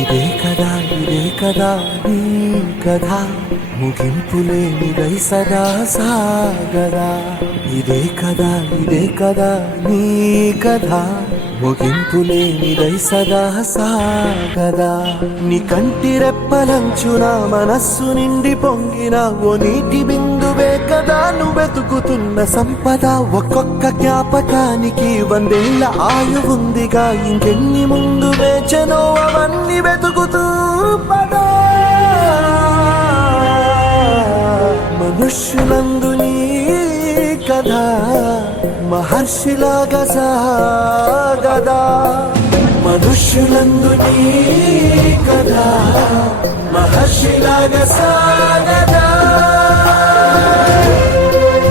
ఇదే కదా నీ కథ ముగింపులేనిదై సదా సాగదా. ఇదే కదా నీ కథ ముగింపులేనిదై సదా సాగదా. నీ కంటి రెప్పలంచున మనస్సు నిండి పొంగిన ఓ నీటి బిందువే కదా నువ్వెతుకుతున్న సంపద. ఒక్కొక్క జ్ఞాపకానికి 100 ఏళ్ల ఆయువుందిగా, ఇంకెన్ని ముందు వేచనో అవన్నీ వెతుకుతూ పదా. మనుష్యులందు నీ కథ మహర్షిలాగా సాగదా. మనుష్యులందు నీ కథ మహర్షిలాగా సాగదా.